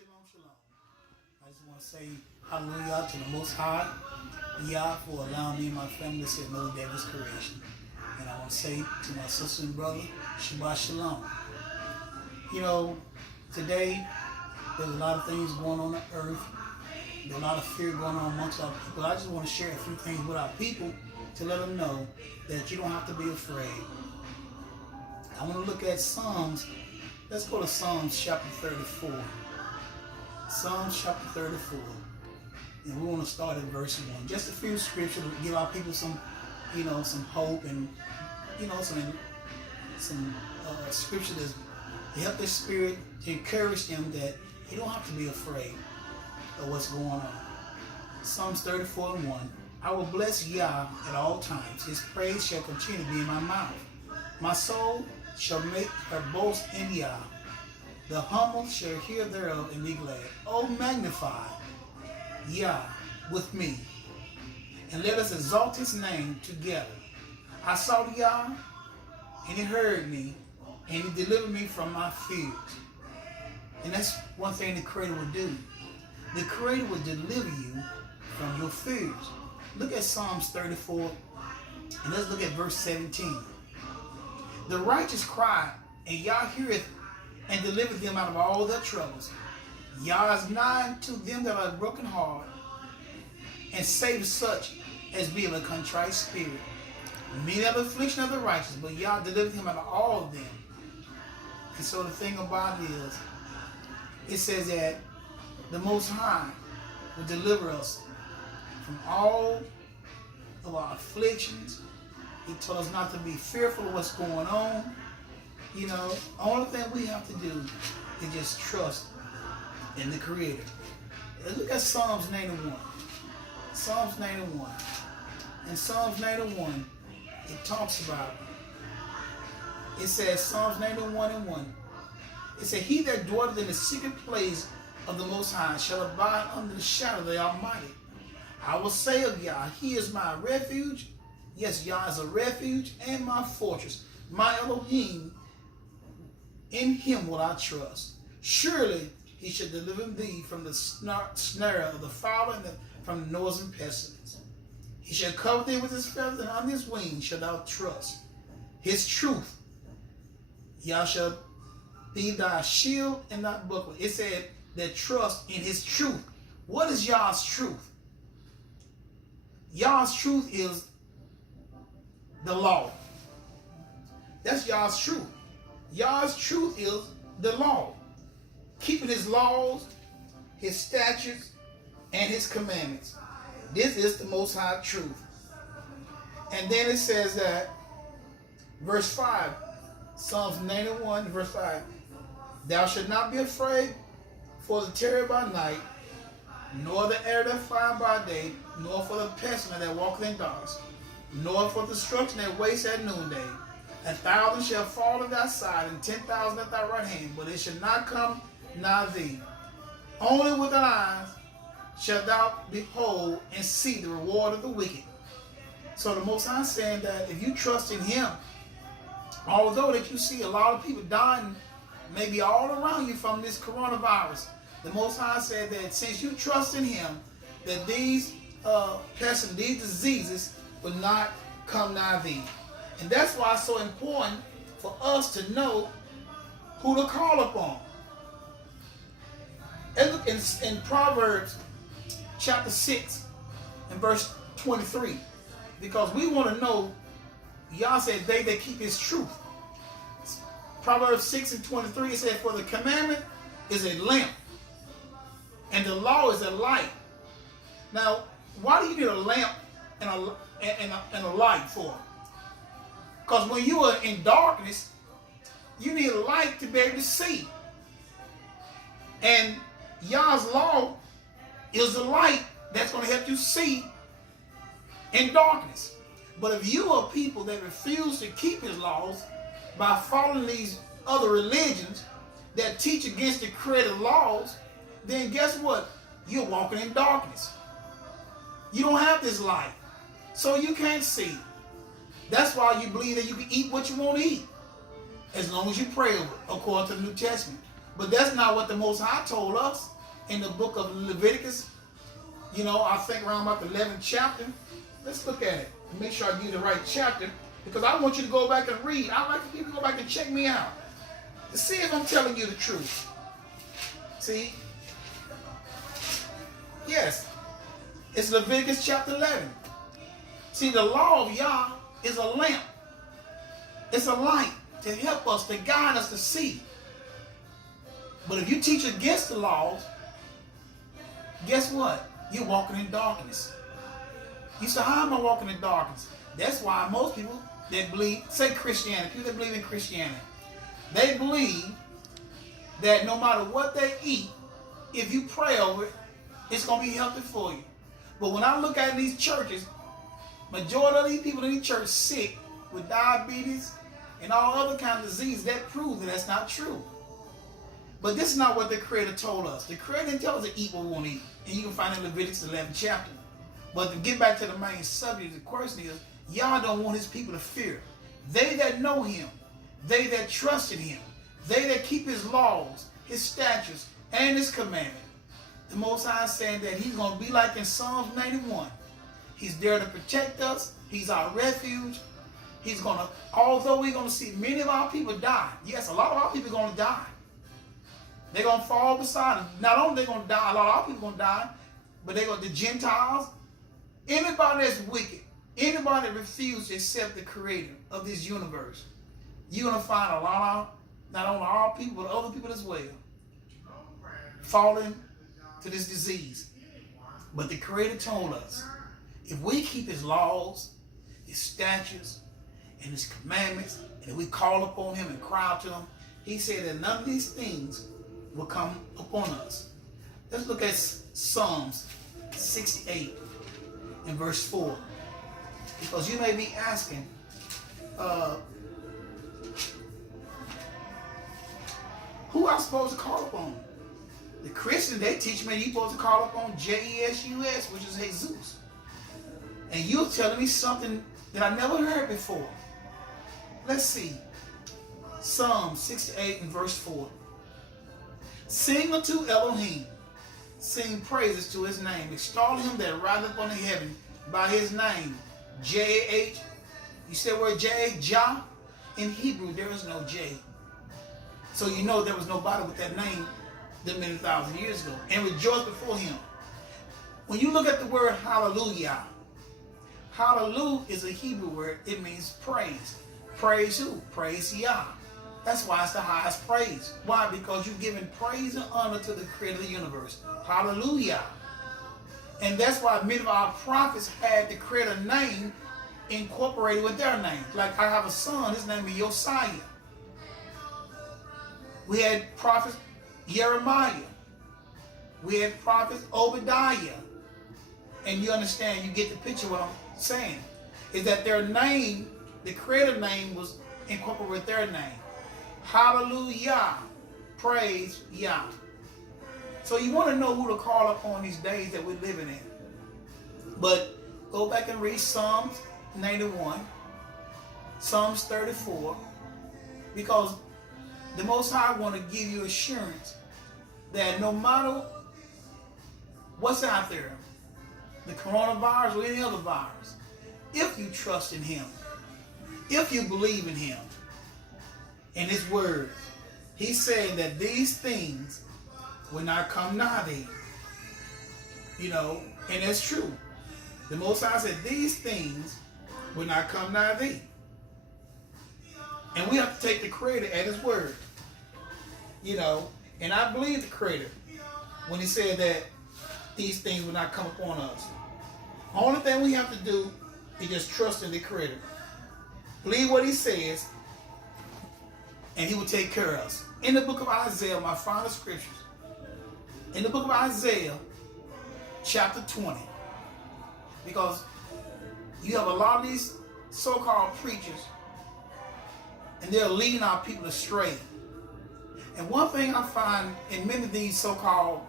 Shalom, shalom. I just want to say hallelujah to the Most High, YAH, for allowing me and my family to see another day of His creation. And I want to say to my sister and brother, Shabbat Shalom. You know, today there's a lot of things going on earth. There's a lot of fear going on amongst our people. I just want to share a few things with our people to let them know that you don't have to be afraid. I want to look at Psalms. Let's go to Psalms chapter 34. Psalms chapter 34. And we want to start at verse 1. Just a few scriptures to give our people some, some hope and, some scripture to help their spirit, to encourage them that you don't have to be afraid of what's going on. Psalms 34 and 1. I will bless YAH at all times. His praise shall continue to be in my mouth. My soul shall make her boast in YAH. The humble shall hear thereof and be glad. Oh, magnify YAH with me, and let us exalt his name together. I sought YAH, and he heard me, and he delivered me from my fears. And that's one thing the Creator will do. The Creator will deliver you from your fears. Look at Psalms 34, and let's look at verse 17. The righteous cry, and YAH heareth and delivereth them out of all their troubles. YAH is nigh to them that are broken heart, and saveth such as be of a contrite spirit. Many are the affliction of the righteous, but YAH delivereth him out of all of them. And so the thing about it is, it says that the Most High will deliver us from all of our afflictions. He told us not to be fearful of what's going on. Only thing we have to do is just trust in the Creator. Let's look at Psalms 91. Psalms 91. In Psalms 91, it talks about, it says, Psalms 91 and 1. It says, he that dwelleth in the secret place of the Most High shall abide under the shadow of the Almighty. I will say of YAH, he is my refuge. Yes, YAH is a refuge and my fortress. My Elohim, in him will I trust. Surely he shall deliver thee from the snare of the fowler and from the noisome pestilence. He shall cover thee with his feathers, and on his wings shalt thou trust. His truth, YAH shall be thy shield and thy buckler. It said that trust in his truth. What is YAH's truth? YAH's truth is the law. That's YAH's truth. YAH's truth is the law. Keeping his laws, his statutes, and his commandments. This is the Most High truth. And then it says that, verse 5, Psalms 91, verse 5, thou shalt not be afraid for the terror by night, nor the arrow that flieth by day, nor for the pestilence that walketh in darkness, nor for the destruction that wastes at noonday. 1,000 shall fall at thy side, and 10,000 at thy right hand, but it shall not come nigh thee. Only with thine eyes shalt thou behold and see the reward of the wicked. So the Most High is saying that if you trust in him, although that you see a lot of people dying maybe all around you from this coronavirus, the Most High said that since you trust in him, that these pests and these diseases will not come nigh thee. And that's why it's so important for us to know who to call upon. And look in Proverbs chapter 6 and verse 23. Because we want to know, YAH said, they that keep his truth. Proverbs 6 and 23, it said, for the commandment is a lamp, and the law is a light. Now, why do you need a lamp and a light for? Because when you are in darkness, you need a light to be able to see. And YAH's law is the light that's going to help you see in darkness. But if you are people that refuse to keep his laws by following these other religions that teach against the creative laws, then guess what? You're walking in darkness. You don't have this light, so you can't see. That's why you believe that you can eat what you want to eat, as long as you pray over it, according to the New Testament. But that's not what the Most High told us in the book of Leviticus. You know, I think around about the 11th chapter. Let's look at it and make sure I give you the right chapter, because I want you to go back and read. I'd like you to go back and check me out to see if I'm telling you the truth. See? Yes. It's Leviticus chapter 11. See, the law of YAH is a lamp. It's a light to help us, to guide us to see. But if you teach against the laws, guess what? You're walking in darkness. You say, how am I walking in darkness? That's why most people that believe, say Christianity, people that believe in Christianity, they believe that no matter what they eat, if you pray over it, it's going to be healthy for you. But when I look at these churches, majority of these people in these churches sick with diabetes and all other kinds of diseases, that proves that that's not true. But this is not what the Creator told us. The Creator didn't tell us to eat what we want to eat. And you can find it in Leviticus 11th chapter. But to get back to the main subject, the question is, Yah don't want his people to fear. They that know him, they that trust in him, they that keep his laws, his statutes, and his commandments. The Most High is saying that he's going to be like in Psalms 91. He's there to protect us. He's our refuge. He's going to, although we're going to see many of our people die. Yes, a lot of our people are going to die. They're going to fall beside him. Not only are they going to die, a lot of our people are going to die, but they're going to, the Gentiles, anybody that's wicked, anybody that refuses to accept the Creator of this universe, you're going to find a lot of, not only our people, but other people as well, falling to this disease. But the Creator told us, if we keep his laws, his statutes, and his commandments, and if we call upon him and cry out to him, he said that none of these things will come upon us. Let's look at Psalms 68 and verse 4. Because you may be asking, who am I supposed to call upon? The Christians, they teach me you're supposed to call upon JESUS, which is Jesus. And you're telling me something that I never heard before. Let's see. Psalm 68 and verse 4. Sing unto Elohim, sing praises to his name, extol him that rideth upon the heaven by his name. JAH. You said word J, Jah. In Hebrew, there is no J. So you know there was nobody with that name that many thousand years ago. And rejoice before him. When you look at the word hallelujah, hallelujah is a Hebrew word. It means praise. Praise who? Praise Yah. That's why it's the highest praise. Why? Because you're giving praise and honor to the Creator of the universe. Hallelujah. And that's why many of our prophets had the Creator name incorporated with their name. Like I have a son, his name is Josiah. We had prophet Jeremiah. We had prophet Obadiah. And you understand, you get the picture of what I'm saying. Is that their name, the Creator name, was incorporated with their name. Hallelujah. Praise Yah. So you want to know who to call upon these days that we're living in. But go back and read Psalms 91, Psalms 34, because the Most High want to give you assurance that no matter what's out there, the coronavirus or any other virus, if you trust in him, if you believe in him, in his word, he's saying that these things will not come nigh thee. You know, and that's true. The Most High said these things will not come nigh thee. And we have to take the Creator at his word. You know, and I believe the Creator when he said that these things will not come upon us. The only thing we have to do is just trust in the Creator. Believe what he says, and he will take care of us. In the book of Isaiah, my final scriptures, in the book of Isaiah, chapter 20, because you have a lot of these so-called preachers, and they're leading our people astray. And one thing I find in many of these so-called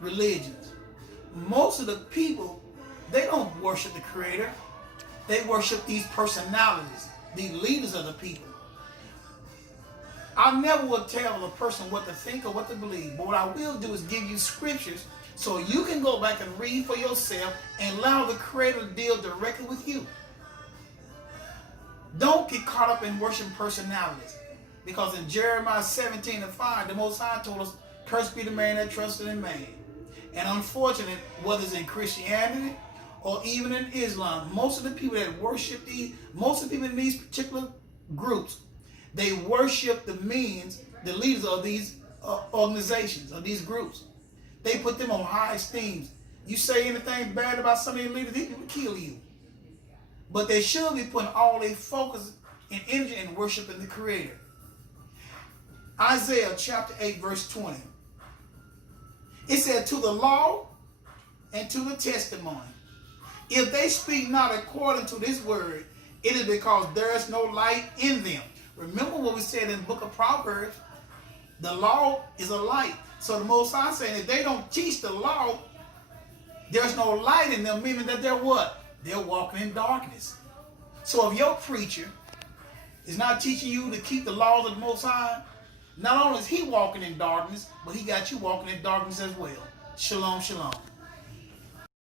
religions, most of the people, they don't worship the Creator. They worship these personalities, these leaders of the people. I never will tell a person what to think or what to believe, but what I will do is give you scriptures so you can go back and read for yourself and allow the Creator to deal directly with you. Don't get caught up in worshiping personalities. Because in Jeremiah 17:5, the Most High told us, cursed be the man that trusted in man. And unfortunately, whether it's in Christianity or even in Islam, most of the people that worship most of the people in these particular groups, they worship the leaders of these organizations, of these groups. They put them on high esteem. You say anything bad about some of these leaders, they will kill you. But they should be putting all their focus and energy in worshiping the Creator. Isaiah chapter 8 verse 20. It said, to the law and to the testimony, if they speak not according to this word, it is because there is no light in them. Remember what we said in the book of Proverbs. The law is a light. So the Most High saying, if they don't teach the law, there's no light in them, meaning that they're what? They're walking in darkness. So if your preacher is not teaching you to keep the laws of the Most High, not only is he walking in darkness, but he got you walking in darkness as well. Shalom, shalom.